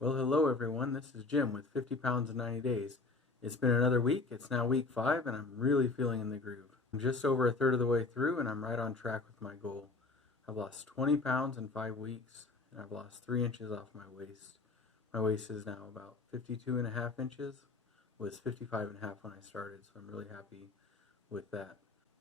Well, hello everyone. This is Jim with 50 pounds in 90 days. It's been another week. It's now week 5, and I'm really feeling in the groove. I'm just over a third of the way through, and I'm right on track with my goal. I've lost 20 pounds in 5 weeks, and I've lost 3 inches off my waist. My waist is now about 52 and a half inches. It was 55 and a half when I started, so I'm really happy with that.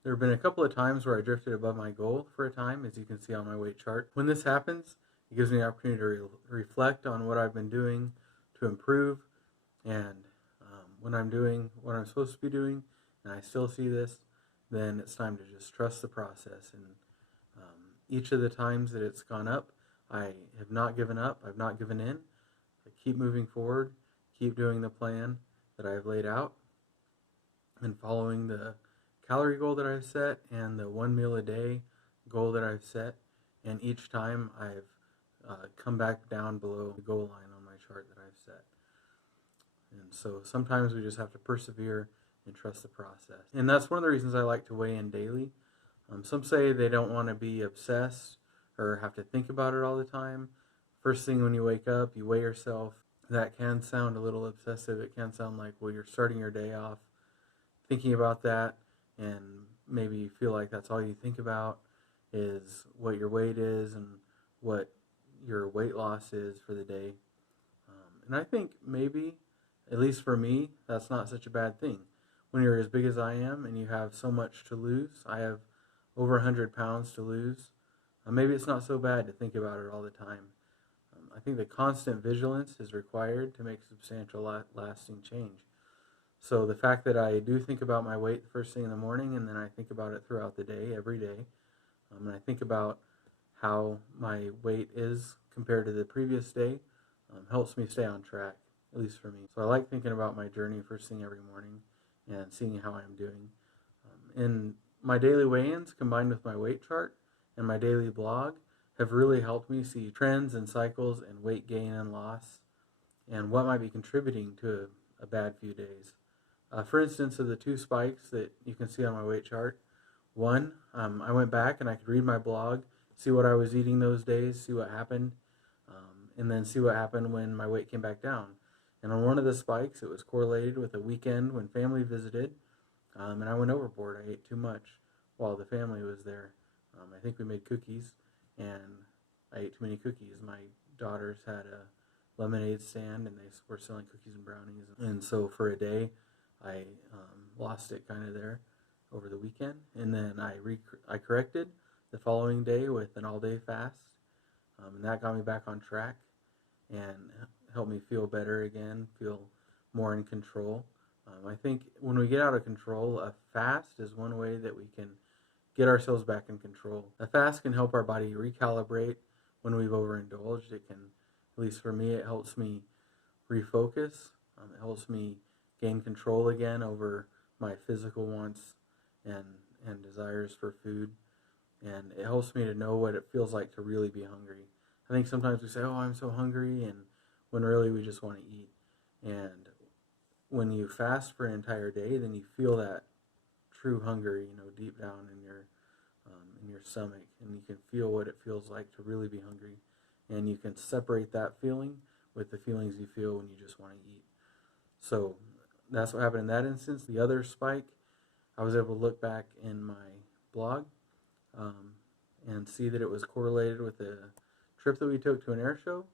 There have been a couple of times where I drifted above my goal for a time, as you can see on my weight chart. When this happens, it gives me the opportunity to reflect on what I've been doing to improve, and when I'm doing what I'm supposed to be doing, and I still see this, then it's time to just trust the process. And each of the times that it's gone up, I have not given up. I've not given in. I keep moving forward, keep doing the plan that I've laid out, and following the calorie goal that I've set and the 1 meal a day goal that I've set. And each time I've come back down below the goal line on my chart that I've set. And so sometimes we just have to persevere and trust the process. And that's one of the reasons I like to weigh in daily. Some say they don't want to be obsessed or have to think about it all the time. First thing when you wake up, you weigh yourself. That can sound a little obsessive. It can sound like, well, you're starting your day off thinking about that, and maybe you feel like that's all you think about is what your weight is and what your weight loss is for the day. And I think maybe, at least for me, that's not such a bad thing. When you're as big as I am and you have so much to lose, I have over 100 pounds to lose, maybe it's not so bad to think about it all the time. I think the constant vigilance is required to make substantial lasting change. So the fact that I do think about my weight the first thing in the morning, and then I think about it throughout the day, every day, and I think about how my weight is compared to the previous day, helps me stay on track, at least for me. So I like thinking about my journey first thing every morning and seeing how I'm doing. And my daily weigh-ins combined with my weight chart and my daily blog have really helped me see trends and cycles and weight gain and loss and what might be contributing to a bad few days. For instance, of the 2 spikes that you can see on my weight chart, one, I went back and I could read my blog, see what I was eating those days, see what happened, and then see what happened when my weight came back down. And on one of the spikes, it was correlated with a weekend when family visited, and I went overboard. I ate too much while the family was there. I think we made cookies, and I ate too many cookies. My daughters had a lemonade stand, and they were selling cookies and brownies. And so for a day, I lost it kind of there over the weekend, and then I corrected the following day with an all-day fast, and that got me back on track and helped me feel better again, feel more in control. I think when we get out of control, a fast is one way that we can get ourselves back in control. A fast can help our body recalibrate when we've overindulged. It can, at least for me, it helps me refocus. It helps me gain control again over my physical wants and desires for food. And it helps me to know what it feels like to really be hungry. I think sometimes we say, oh, I'm so hungry, and when really we just want to eat. And when you fast for an entire day, then you feel that true hunger, deep down in your stomach, and you can feel what it feels like to really be hungry. And you can separate that feeling with the feelings you feel when you just want to eat. So that's what happened in that instance. The other spike, I was able to look back in my blog and see that it was correlated with a trip that we took to an air show.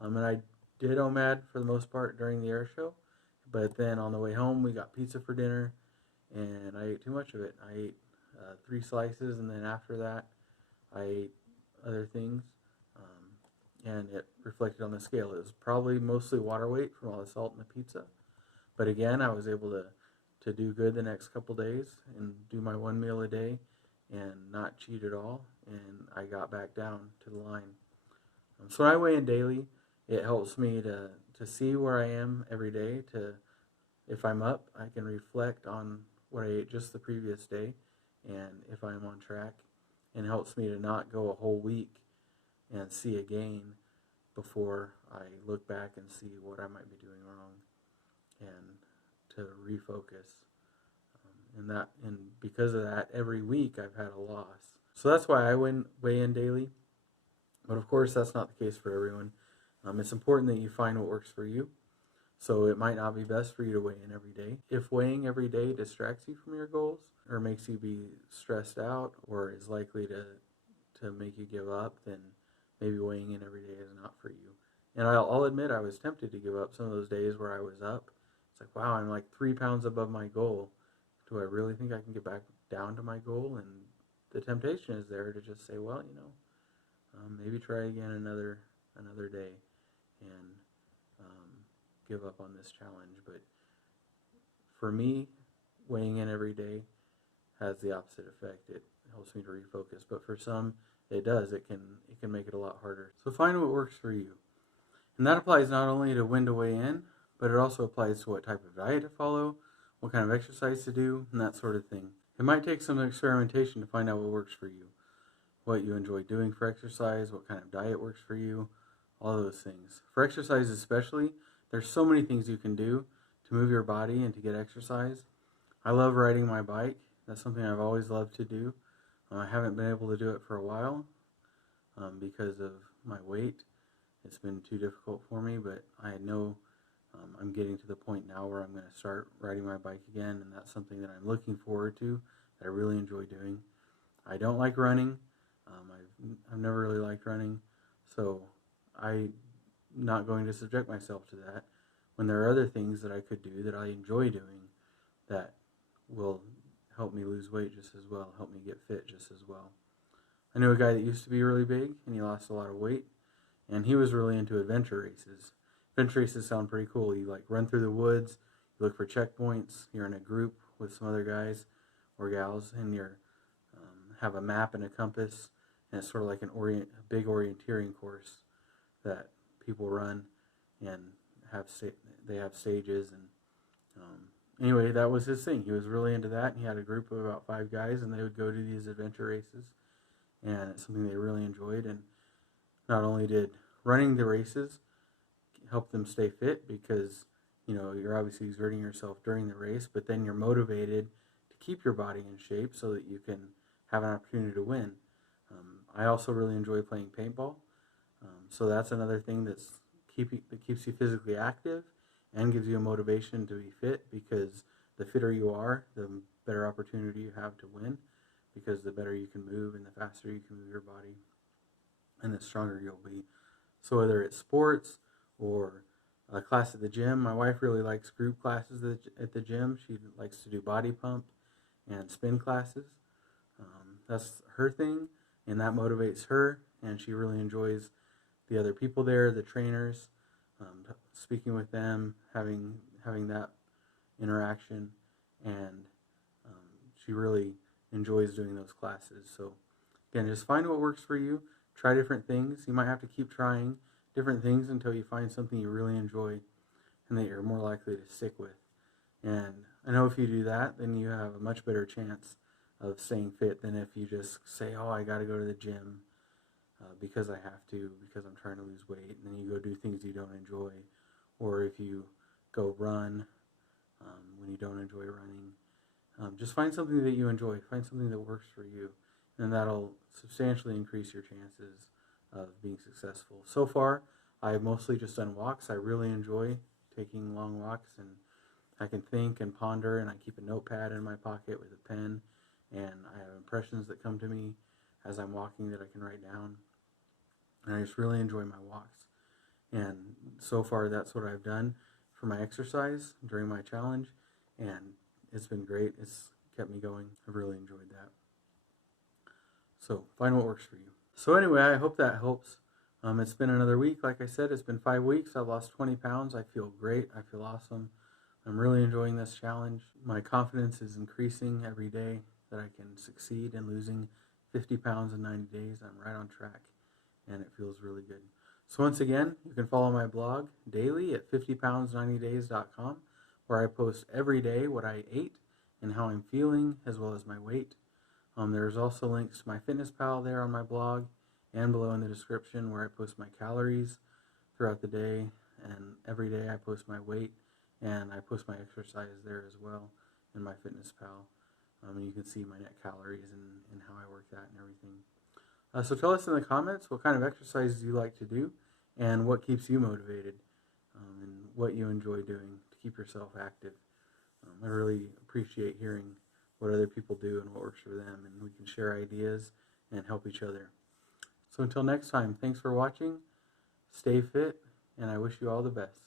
And I did OMAD for the most part during the air show. But then on the way home, we got pizza for dinner, and I ate too much of it. I ate 3 slices, and then after that, I ate other things, and it reflected on the scale. It was probably mostly water weight from all the salt in the pizza. But again, I was able to do good the next couple days and do my 1 meal a day and not cheat at all, and I got back down to the line. So when I weigh in daily, it helps me to see where I am every day. If I'm up, I can reflect on what I ate just the previous day and if I'm on track, and helps me to not go a whole week and see a gain before I look back and see what I might be doing wrong, and to refocus. And because of that, every week I've had a loss. So that's why I weigh in daily. But of course, that's not the case for everyone. It's important that you find what works for you. So it might not be best for you to weigh in every day. If weighing every day distracts you from your goals or makes you be stressed out or is likely to make you give up, then maybe weighing in every day is not for you. And I'll admit I was tempted to give up some of those days where I was up. It's like, wow, I'm like 3 pounds above my goal. Do I really think I can get back down to my goal? And the temptation is there to just say, well, maybe try again another day and give up on this challenge. But for me, weighing in every day has the opposite effect. It helps me to refocus. But for some, it does. It can make it a lot harder. So find what works for you. And that applies not only to when to weigh in, but it also applies to what type of diet to follow, what kind of exercise to do, and that sort of thing. It might take some experimentation to find out what works for you, what you enjoy doing for exercise, what kind of diet works for you, all those things. For exercise especially, there's so many things you can do to move your body and to get exercise. I love riding my bike. That's something I've always loved to do. I haven't been able to do it for a while because of my weight. It's been too difficult for me, but I know I'm getting to the point now where I'm going to start riding my bike again, and that's something that I'm looking forward to, that I really enjoy doing. I don't like running. I've never really liked running, so I'm not going to subject myself to that when there are other things that I could do that I enjoy doing that will help me lose weight just as well, help me get fit just as well. I know a guy that used to be really big, and he lost a lot of weight, and he was really into adventure races. Adventure races sound pretty cool. You like run through the woods, you look for checkpoints, you're in a group with some other guys or gals, and you have a map and a compass, and it's sort of like a big orienteering course that people run and they have stages. And anyway, that was his thing. He was really into that, and he had a group of about 5 guys, and they would go to these adventure races, and it's something they really enjoyed. And not only did running the races help them stay fit, because you're obviously exerting yourself during the race, but then you're motivated to keep your body in shape so that you can have an opportunity to win. I also really enjoy playing paintball, so that's another thing that keeps you physically active and gives you a motivation to be fit, because the fitter you are, the better opportunity you have to win, because the better you can move and the faster you can move your body, and the stronger you'll be. So whether it's sports or a class at the gym, my wife really likes group classes at the gym. She likes to do body pump and spin classes. That's her thing, and that motivates her, and she really enjoys the other people there, the trainers, speaking with them, having that interaction, and she really enjoys doing those classes. So again, just find what works for you. Try different things. You might have to keep trying different things until you find something you really enjoy and that you're more likely to stick with. And I know if you do that, then you have a much better chance of staying fit than if you just say, oh, I got to go to the gym because I have to, because I'm trying to lose weight, and then you go do things you don't enjoy. Or if you go run when you don't enjoy running. Just find something that you enjoy. Find something that works for you, and that'll substantially increase your chances of being successful. So far, I've mostly just done walks. I really enjoy taking long walks, and I can think and ponder, and I keep a notepad in my pocket with a pen, and I have impressions that come to me as I'm walking that I can write down, and I just really enjoy my walks. And so far, that's what I've done for my exercise during my challenge, and it's been great. It's kept me going. I've really enjoyed that. So find what works for you. So anyway, I hope that helps. It's been another week. Like I said, it's been 5 weeks. I've lost 20 pounds. I feel great. I feel awesome. I'm really enjoying this challenge. My confidence is increasing every day that I can succeed in losing 50 pounds in 90 days. I'm right on track, and it feels really good. So once again, you can follow my blog daily at 50pounds90days.com, where I post every day what I ate and how I'm feeling, as well as my weight. There's also links to my FitnessPal there on my blog and below in the description, where I post my calories throughout the day, and every day I post my weight, and I post my exercise there as well in my FitnessPal. And you can see my net calories and how I work that and everything. So tell us in the comments what kind of exercises you like to do, and what keeps you motivated, and what you enjoy doing to keep yourself active. I really appreciate hearing what other people do and what works for them, and we can share ideas and help each other. So until next time, thanks for watching, stay fit, and I wish you all the best.